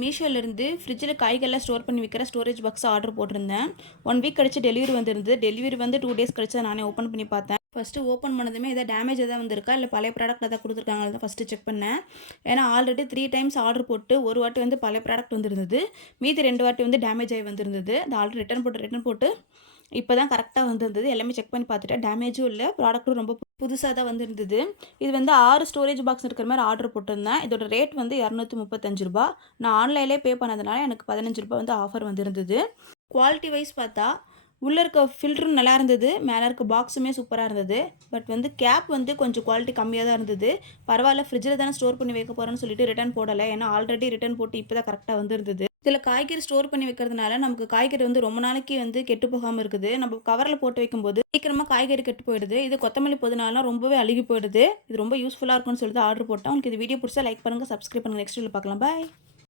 மீஷோலேருந்து ஃப்ரிட்ஜில் காய்கறிலாம் ஸ்டோர் பண்ணி வைக்கிற ஸ்டோரேஜ் பாக்ஸ் ஆர்டர் போட்டிருந்தேன். 1 வீக் கழிச்சு டெலிவரி வந்திருந்தது. டெலிவரி வந்து 2 டேஸ் கழிச்சு தான் நானே ஓப்பன் பண்ணி பார்த்தேன். ஃபஸ்ட்டு ஓப்பன் பண்ணதுமே எதாவது டேமேஜ் எதாவது வந்திருக்கா, இல்லை பழைய ப்ராடக்ட் எதாவது கொடுத்துருக்காங்களா தான் ஃபஸ்ட்டு செக் பண்ணேன். ஏன்னா ஆல்ரெடி 3 டைம்ஸ் ஆர்டர் போட்டு ஒரு வாட்டி வந்து பழைய ப்ராடக்ட் வந்திருந்தது. மீதி 2 வாட்டி வந்து டேமேஜ் ஆகி வந்திருந்தது. அது ஆல்ரெடி ரிட்டர்ன் போட்டு இப்போ தான் கரெக்டாக வந்திருந்தது. எல்லாமே செக் பண்ணி பார்த்துட்டேன். டேமேஜும் இல்லை, ப்ராடக்ட்டும் ரொம்ப புதுசாக தான் வந்திருந்தது. இது வந்து 6 ஸ்டோரேஜ் பாக்ஸ் இருக்கிற மாதிரி ஆர்டர் போட்டிருந்தேன். இதோட ரேட் வந்து ₹235. நான் ஆன்லைன்லேயே பே பண்ணதுனால எனக்கு ₹15 வந்து ஆஃபர் வந்திருந்தது. குவாலிட்டி வைஸ் பார்த்தா உள்ளே இருக்க ஃபில்டரும் நல்லா இருந்தது, மேலே இருக்க பாக்ஸுமே சூப்பராக இருந்தது. பட் வந்து கேப் வந்து கொஞ்சம் குவாலிட்டி கம்மியாக தான் இருந்தது. பரவாயில்ல, ஃப்ரிட்ஜில் தானே ஸ்டோர் பண்ணி வைக்க போகிறேன்னு சொல்லிட்டு ரிட்டர்ன் போடலை. ஏன்னா ஆல்ரெடி ரிட்டர்ன் போட்டு இப்போ தான் கரெக்டாக வந்திருந்தது. இதில் காய்கறி ஸ்டோர் பண்ணி வைக்கிறதுனால நமக்கு காய்கறி வந்து ரொம்ப நாளைக்கு வந்து கெட்டு போகாமல் இருக்குது. நம்ம கவரில் போட்டு வைக்கும்போது சீக்கிரமாக காய்கறி கெட்டு போயிடுது. இது கொத்தமல்லி புதினாலாம் ரொம்பவே அழுகி போயிடுது. இது ரொம்ப யூஸ்ஃபுல்லாக இருக்கும்னு சொல்லிட்டு ஆர்டர் போட்டேன். உங்களுக்கு இது வீடியோ பிடிச்சா லைக் பண்ணுங்கள், சப்ஸ்கிரைப் பண்ணுங்கள். நெக்ஸ்ட் வீடியோவில் பார்க்கலாம். பாய்.